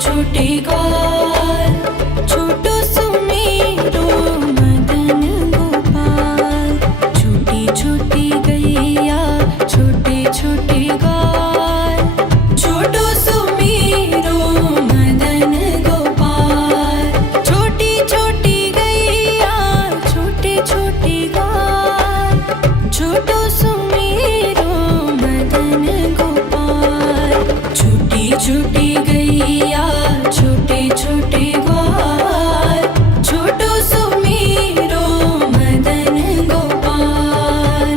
छोटे ग्वाल, छोटो सुमेरो मदन गोपाल। छोटी छोटी गैया छोटे छोटे ग्वाल, छोटो सुमेरो मदन गोपाल। छोटी छोटी गैया छोटे छोटे ग्वाल, छोटो सुमेरो मदन गोपाल। छोटी छोटी गैया छोटे छोटे ग्वाल, छोटो सुमेरो मदन गोपाल।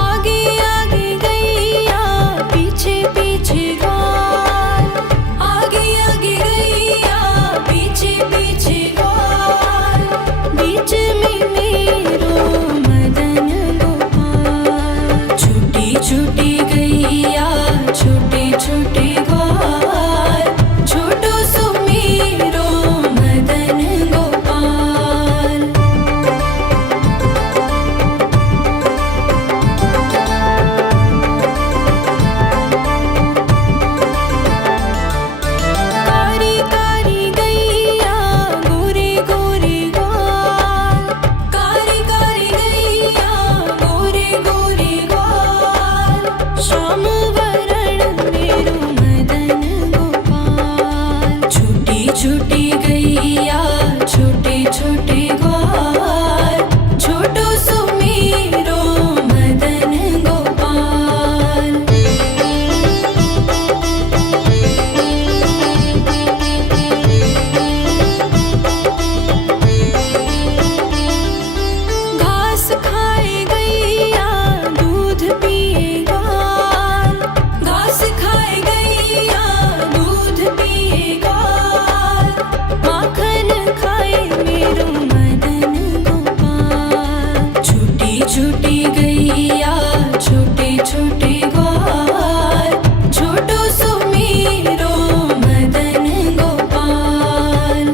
आगे आगे गैया पीछे पीछे ग्वाल, आगे आगे गैया पीछे पीछे ग्वाल। बीच में मेरो मदन गोपाल। छोटी छोटी गैया छोटे छोटे ग्वाल, छोटो सुमेरो मदन गोपाल। कारी कारी गैया गोरे गोरे ग्वाल, कारी कारी गैया गोरे गोरे ग्वाल। श्याम वरण मेरो मदन गोपाल। छोटी छोटी गैया छोटे छोटे ग्वाल, छोटो सुमेरो मदन गोपाल। घास खाए गैया दूध पिए ग्वाल, घास खाए गैया दूध पिए ग्वाल। माखन खाए मेरो मदन गोपाल। छोटी छोटी गैया छोटे छोटे ग्वाल, छोटो सुमेरो मदन गोपाल।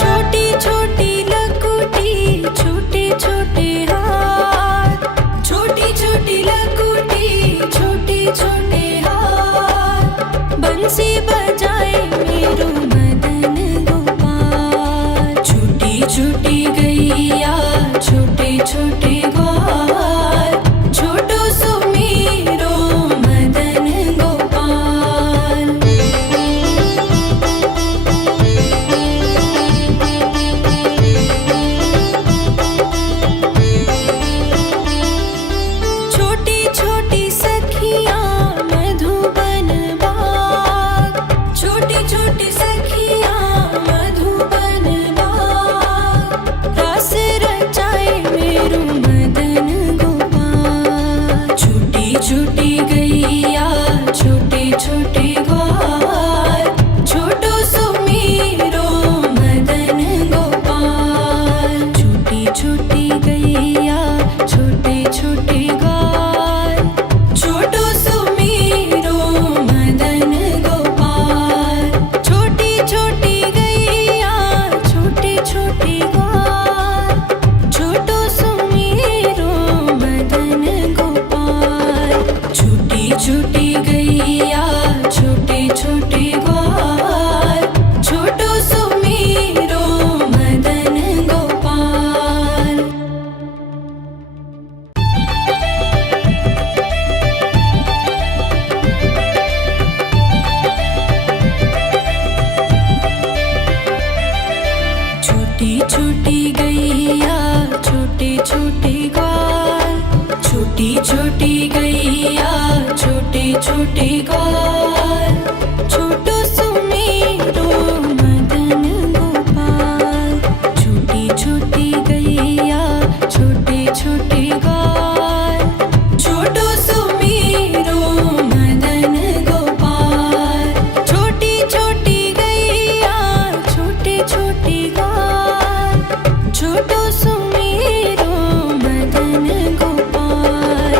छोटी छोटी लकुटी छोटे छोटे हाथ, छोटी छोटी लकुटी छोटे छोटे हाथ। बंसी बजाए मेरो मदन गोपाल। छोटी छोटी गैया छोटे छोटे ग्वाल, छोटो सुमेरो मदन गोपाल। छोटी छोटी सखियाँ मधुबन बाग, छोटी छोटी सखियाँ मधुबन बाग। रस रचाए मेरो मदन गोपाल। छोटी छोटी गैया छोटे छोटे ग्वाल, छोटो सुमेरो मदन गोपाल। छोटी छोटी गैया छोटे छोटे ग्वाल, छोटो सुमेरो मदन गोपाल। छोटी छोटी गैया छोटे छोटे ग्वाल, छोटो सुमेरो मदन गोपाल। छोटी छोटी गैया छोटे छोटे ग्वाल, छोटो सुमेरो मदन गोपाल। छोटी छोटी गैया छोटे छोटे ग्वाल, छोटो सुमेरो मदन गोपाल। छोटी छोटी गैया छोटे छोटे ग्वाल, छोटो सुमेरो मदन गोपाल। छोटी छोटी गैया छोटे छोटे ग्वाल, छोटो सुमेरो मदन गोपाल। छोटी छोटी गैया छोटे छोटे ग्वाल, छोटी छोटी गैया छोटे छोटे ग्वाल, छोटो सुमेरो मदन गोपाल। छोटी छोटी गैया छोटे छोटे ग्वाल, छोटो सुमेरो मदन गोपाल। छोटी छोटी गैया छोटे छोटे ग्वाल, छोटो सुमेरो मदन गोपाल।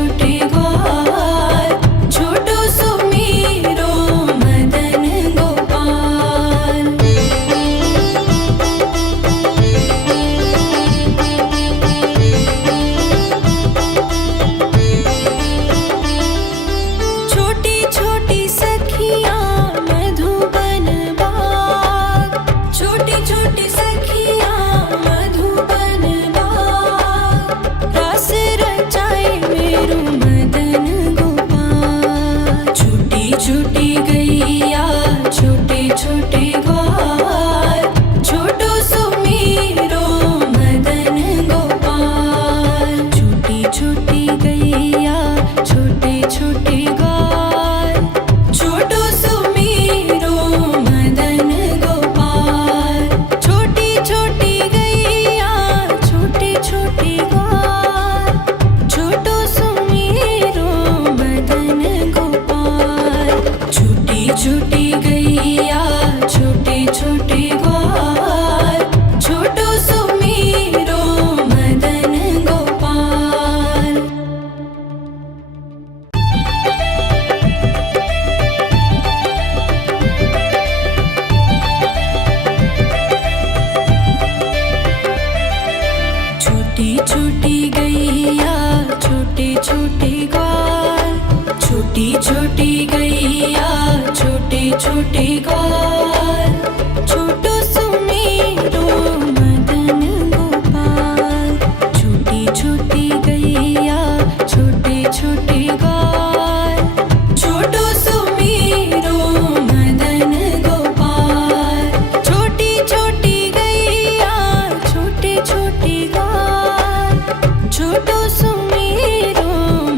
छोटे ग्वाल, छोटो सुमीरो मदन गोपाल। छोटी छोटी सखियाँ मधुबन बाग, छोटी छोटी सखियाँ मधुबन बाग, रास रचाए मेरो मदन गोपाल। छोटी छोटी गैया छोटे छोटे ग्वाल, छोटो सुमीरो मदन गोपाल। छोटी छोटी गैया छोटे छोटे ग्वाल, छोटो सुमीरो मदन गोपाल। छोटी छोटी गैया छोटे छोटे ग्वाल, छोटो सुमीरो मदन गोपाल। छोटी छोटी गैया छोटे छोटे ग्वाल, छोटो सुमीरो मदन गोपाल। छोटी छोटी गैया छोटे छोटे ग्वाल, छोटी छोटी गैया छोटे छोटे ग्वाल, छोटो सुमीरो मदन गोपाल। छोटी छोटी गैया छोटे छोटे ग्वाल, छोटो सुमीरो मदन गोपाल। छोटी छोटी गैया छोटे छोटे ग्वाल, छोटो सुमीरो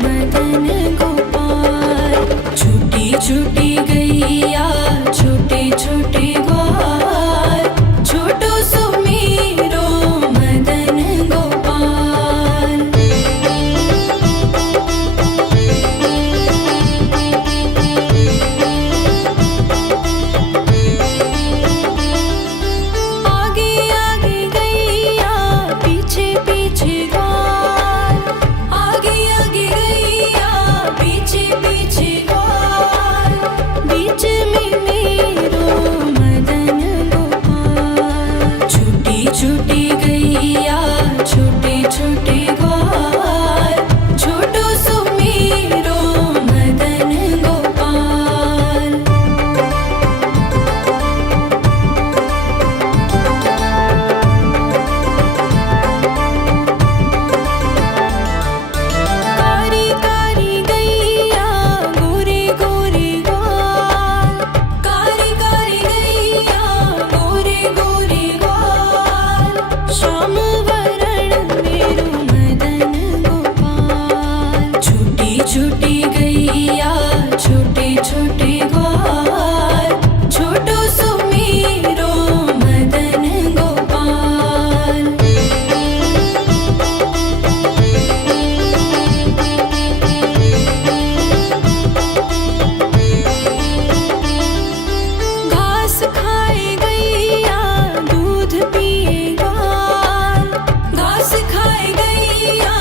मदन गोपाल। छोटी छोटी गैया छोटे छोटे ग्वाल, छोटो सुमीरो मदन गोपाल। आगे आगे गैया पीछे पीछे ग्वाल, आगे आगे गैया पीछे पीछे ग्वाल, बीच में मेरो मदन गोपाल। छोटी छोटी गैया छोटे छोटे ग्वाल, छोटो सुमीरो मदन गोपाल। कारी कारी गैया गोरे गोरे ग्वाल, कारी कारी गैया गोरे गोरे ग्वाल, श्याम वरण मेरो मदन गोपाल। छोटी छोटी गैया छोटे छोटे ग्वाल, छोटो सुमीरो मदन गोपाल। घास खाए गैया दूध पिए ग्वाल, घास खाए गैया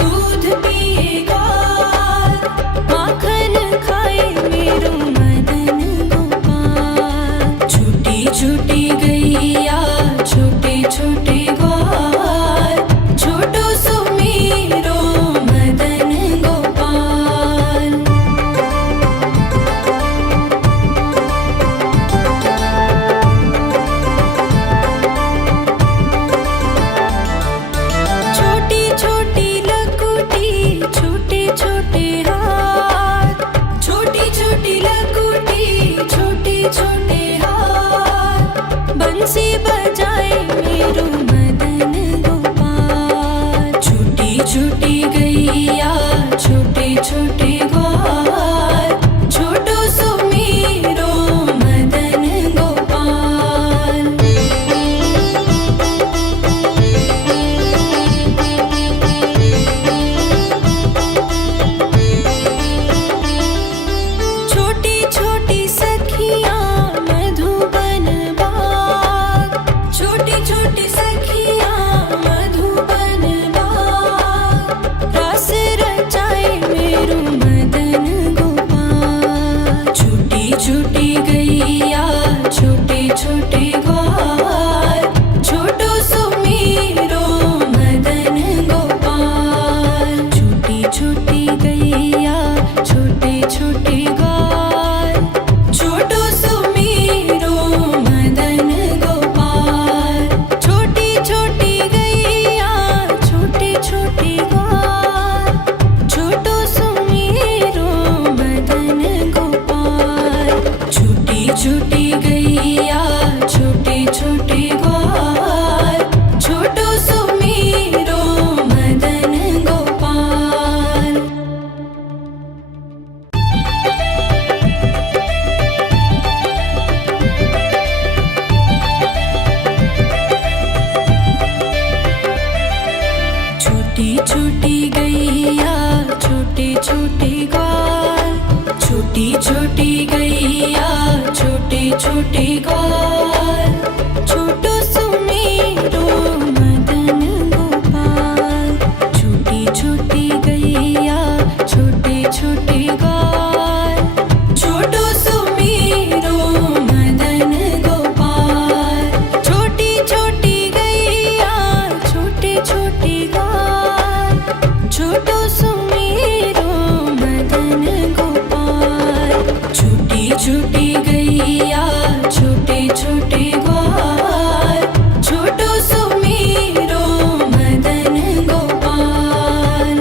दूध पिए ग्वाल, माखन छोटे ग्वाल, छोटो सुमेरो मदन गोपाल। छोटी छोटी गैया छोटे छोटे ग्वाल, छोटो सुमेरो मदन गोपाल। छोटी छोटी गैया छोटे छोटे ग्वाल, छोटो सुमेरो मदन गोपाल। छोटी छोटी गैया छोटे छोटे ग्वाल, छोटो सुमेरो मदन गोपाल।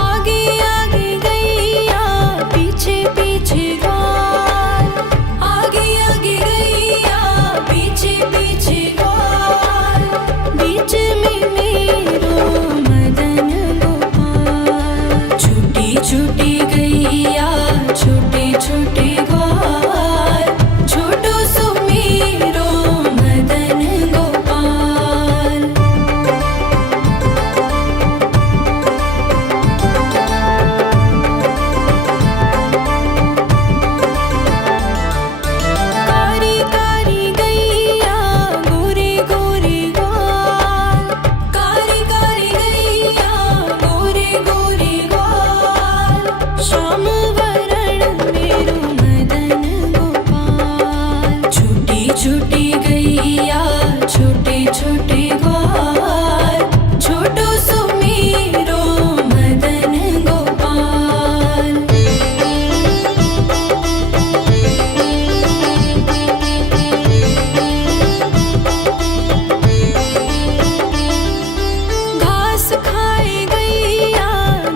आगे आगे गैया पीछे पीछे ग्वाल, आगे आगे गैया पीछे पीछे ग्वाल। बीच में मेरो मदन गोपाल। छोटी छोटी गैया छोटे छोटे ग्वाल, छोटो सुमेरो मदन गोपाल। कारी कारी गैया गोरे गोरे ग्वाल, कारी कारी गैया गोरे गोरे ग्वाल। श्याम वरण मेरो मदन गोपाल। छोटी छोटी गैया छोटे छोटे ग्वाल, छोटो सुमेरो मदन गोपाल। घास खाए गैया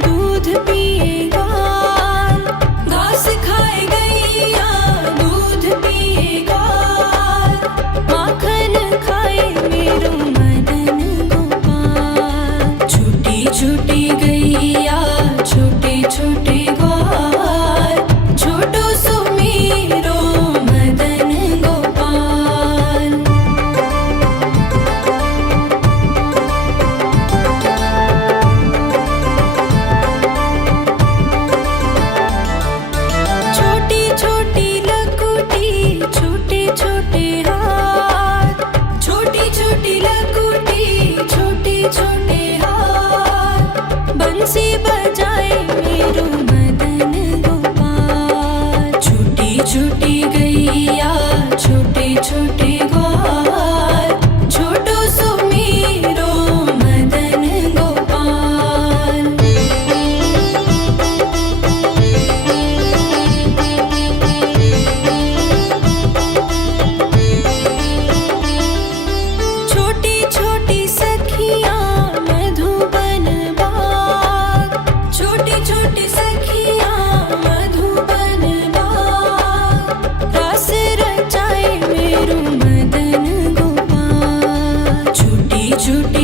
दूध पिए ग्वाल, घास खाए गैया दूध पिए ग्वाल। माखन खाए मेरो मदन गोपाल। छोटी छोटी गैया छोटे छोटे ग्वाल, छोटो सुमेरो मदन गोपाल। छोटी छोटी लकुटी छोटे छोटे हाथ, छोटी छोटी लकुटी छोटे छोटे हाथ। बंसी बजाए मेरो मदन गोपाल। छोटी छोटी गैया छोटे छोटे ग्वाल, छोटो सुमेरो मदन गोपाल। छोटी छोटी सखियाँ मधुबन बाग, छोटी छोटी सखियाँ मधुबन बाग। रास रचाए मेरो मदन गोपाल। छोटी छोटी